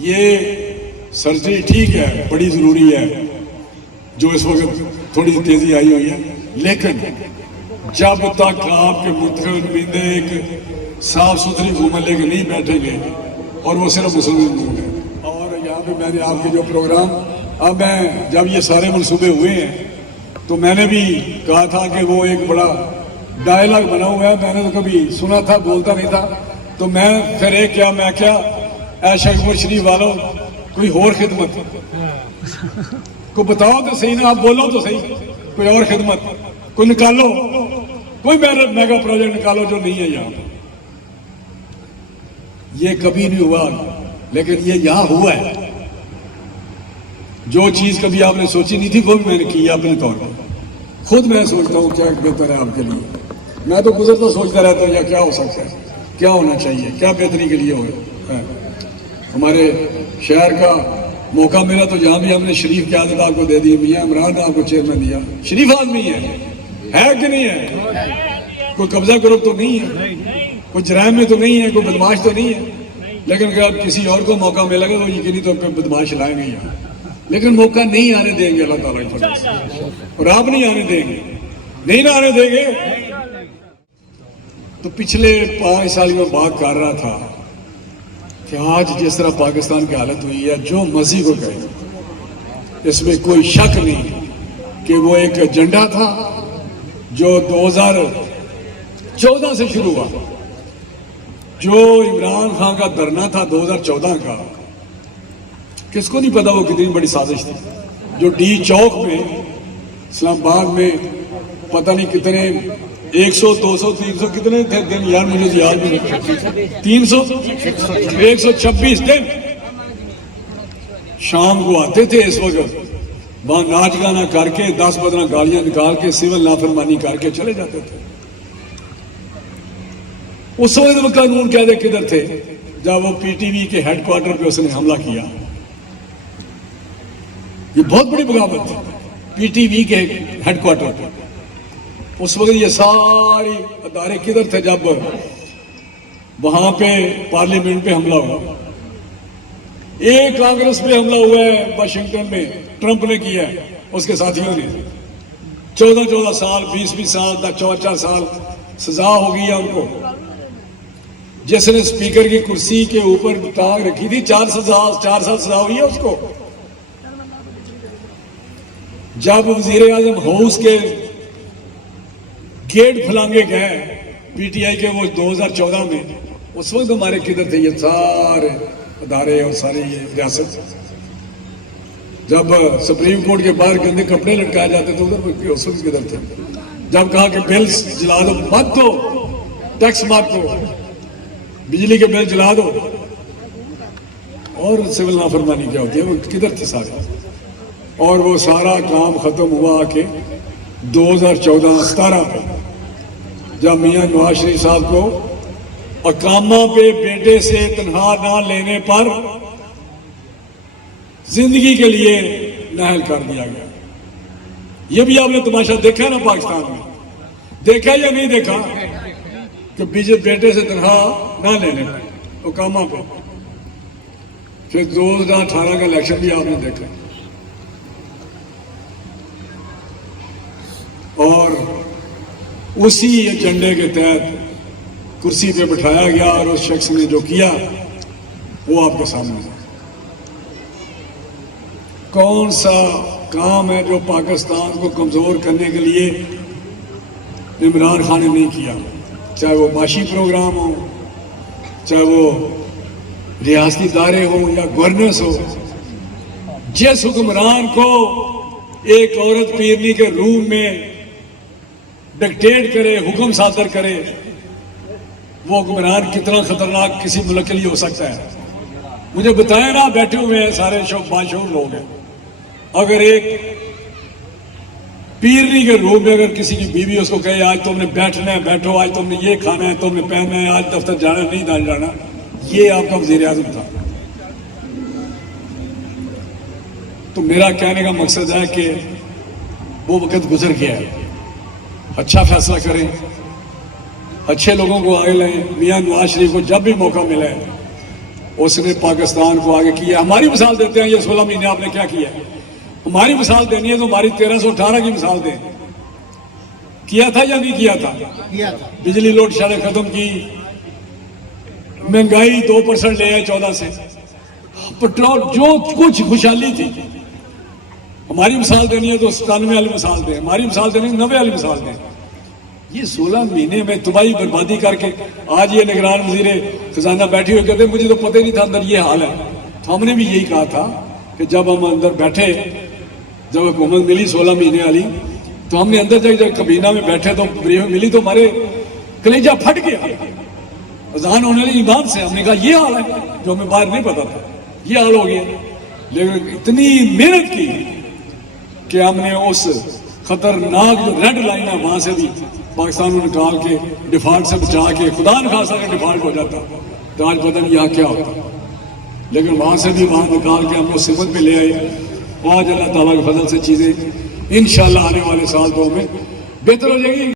یہ سرجری ٹھیک ہے، بڑی ضروری ہے جو اس وقت تھوڑی تیزی آئی ہوئی ہے، لیکن جب تک آپ کے منتخب نمائندے ایک صاف ستھری حکومت لے کے نہیں بیٹھیں گے اور وہ صرف مسلم لوگ ہیں. اور یہاں پہ میں نے آپ کے جو پروگرام، اب میں جب یہ سارے منصوبے ہوئے ہیں تو میں نے بھی کہا تھا کہ وہ ایک بڑا ڈائلاگ بنا ہوا ہے، میں نے تو کبھی سنا تھا، بولتا نہیں تھا، تو میں پھر ایک کیا میں کیا اے شیخ شریف والوں کوئی اور خدمت کو بتاؤ تو صحیح نا، آپ بولو تو صحیح، کوئی اور خدمت کوئی نکالو، کوئی میگا پروجیکٹ نکالو جو نہیں ہے یہاں. یہ کبھی نہیں ہوا لیکن یہ یہاں ہوا ہے. جو چیز کبھی آپ نے سوچی نہیں تھی وہ بھی میں نے کی اپنے طور پر. خود میں سوچتا ہوں کیا بہتر ہے آپ کے لیے. میں تو گزرتا سوچتا رہتا ہوں یا کیا ہو سکتا ہے، کیا ہونا چاہیے، کیا بہتری کے لیے ہو. ہمارے شہر کا موقع ملا تو جہاں بھی ہم نے شریف کی عادت آپ کو دے دی، میاں عمران نے آپ کو چیئرمین دیا. شریف آدمی ہے کہ نہیں ہے؟ کوئی قبضہ گروپ تو نہیں ہے، کوئی جرائم میں تو نہیں ہے، کوئی بدماش تو نہیں ہے. لیکن اگر کسی اور کو موقع ملے گا وہ یقینی طور پہ بدماش لائیں گے یہاں، لیکن موقع نہیں آنے دیں گے اللہ تعالیٰ کی فضل سے. اور آپ نہیں آنے دیں گے، نہیں نہ آنے دیں گے. تو پچھلے 5 سال میں بات کر رہا تھا کہ آج جس طرح پاکستان کی حالت ہوئی ہے، جو مرضی کو کہے، اس میں کوئی شک نہیں کہ وہ ایک ایجنڈا تھا جو 2014 سے شروع ہوا. جو عمران خان کا دھرنا تھا 2014 کا، کس کو نہیں پتا وہ کتنی بڑی سازش تھی. جو ڈی چوک میں اسلام آباد میں پتہ نہیں کتنے 100 200 300 کتنے تھے دن یار، مجھے یاد نہیں، 300 126 دن شام کو آتے تھے. اس وقت وہاں ناچ گانا کر کے 10-15 گاڑیاں نکال کے سول نافرمانی کر کے چلے جاتے تھے. اس وقت وہ قانون کہتے کدھر تھے جب وہ پی ٹی وی کے ہیڈ کوارٹر پہ اس نے حملہ کیا. یہ بہت بڑی بغاوت تھی پی ٹی وی کے ہیڈ کوارٹر پہ. اس وقت یہ ساری ادارے کدھر تھے جب وہاں پہ پارلیمنٹ پہ حملہ ہوا. ایک کانگریس پہ حملہ ہوا ہے واشنگٹن میں، ٹرمپ نے کیا ہے، اس کے ساتھیوں نے 14 سال 20 سال تک 4 سال سزا ہو گئی ہے ان کو. جس نے اسپیکر کی کرسی کے اوپر ٹانگ رکھی تھی 4 سال سزا ہوئی ہے اس کو. جب وزیر اعظم ہاؤس کے گیٹ پھلانگے گئے پی ٹی آئی کے وہ 2014 میں، اس وقت ہمارے کدھر تھے یہ سارے ادارے اور ساری یہ ریاست. جب سپریم کورٹ کے باہر گندے کپڑے لٹکائے جاتے تھے ادھر اس وقت کدھر تھے. جب کہا کہ بلز جلا دو، مت دو، ٹیکس مت دو، بجلی کے بل جلا دو، اور سول نافرمانی کیا ہوتی ہے، وہ کدھر تھے سارے. اور وہ سارا کام ختم ہوا کہ 2014-17 میں جب میاں نواز شریف صاحب کو اقامہ پہ بیٹے سے تنہا نہ لینے پر زندگی کے لیے نااہل کر دیا گیا. یہ بھی آپ نے تماشا دیکھا نا پاکستان میں، دیکھا یا نہیں دیکھا کہ بیٹے سے تنہا نہ لینے پر اقامہ پہ. پھر 2018 کا الیکشن بھی آپ نے دیکھا، اور اسی ایجنڈے کے تحت کرسی پہ بٹھایا گیا اور اس شخص نے جو کیا وہ آپ کے سامنے ہے. کون سا کام ہے جو پاکستان کو کمزور کرنے کے لیے عمران خان نے نہیں کیا؟ چاہے وہ معاشی پروگرام ہو، چاہے وہ ریاستی ادارے ہوں یا گورننس ہو. جس حکمران کو ایک عورت پیرنی کے روم میں ڈکٹیٹ کرے، حکم صادر کرے، وہ حکمران کتنا خطرناک کسی ملک کے لیے ہو سکتا ہے. مجھے بتائیں نا، بیٹھے ہوئے ہیں سارے باشعور لوگ ہیں، اگر ایک پیرنی کے روم میں اگر کسی کی بیوی اس کو کہے آج تم نے بیٹھنا ہے بیٹھو، آج تم نے یہ کھانا ہے، تم نے پہننا ہے، آج دفتر جانا نہیں جانا، یہ آپ کا وزیر اعظم تھا. تو میرا کہنے کا مقصد ہے کہ وہ وقت گزر گیا ہے. اچھا فیصلہ کریں، اچھے لوگوں کو آگے لائیں. میاں نواز شریف کو جب بھی موقع ملا ہے اس نے پاکستان کو آگے کیا. ہماری مثال دیتے ہیں, یہ 16 مہینے آپ نے کیا کیا ہے. ہماری مثال دینی ہے تو ہماری 1318 کی مثال دیں. کیا تھا یا نہیں کیا تھا؟ بجلی لوڈ شیڈنگ ختم کی, مہنگائی 2% لے آئے 14 سے, پٹرول, جو کچھ خوشحالی تھی. ہماری مثال دینی ہے تو 97 والی مثال دیں, ہماری مثال دینی ہے 90 والی مثال دیں. یہ 16 مہینے میں تباہی بربادی کر کے آج یہ نگران وزیر خزانہ بیٹھی ہوئے کہتے ہیں مجھے تو پتہ ہی نہیں تھا اندر یہ حال ہے. تو ہم نے بھی یہی کہا تھا کہ جب ہم اندر بیٹھے, جب حکومت ملی 16 مہینے والی, تو ہم نے اندر جب کابینہ میں بیٹھے تو بریفنگ ملی تو ہمارے کلیجہ پھٹ گیا. اذان ہونے والی امام سے ہم نے کہا یہ حال ہے, جو ہمیں باہر نہیں پتا تھا, یہ حال ہو گیا. لیکن اتنی محنت کی کہ ہم نے اس خطرناک جو ریڈ لائن ہے وہاں سے بھی پاکستان کو نکال کے ڈیفالٹ سے بچا کے, خدا نہ خاصا کہ ڈیفالٹ ہو جاتا تو آج پتہ نہیں یہاں کیا ہوتا. لیکن وہاں سے بھی وہاں نکال کے ہم کو صفت میں لے آئے. آج اللہ تعالیٰ کے فضل سے چیزیں انشاءاللہ آنے والے سال تو ہمیں بہتر ہو جائیں گی.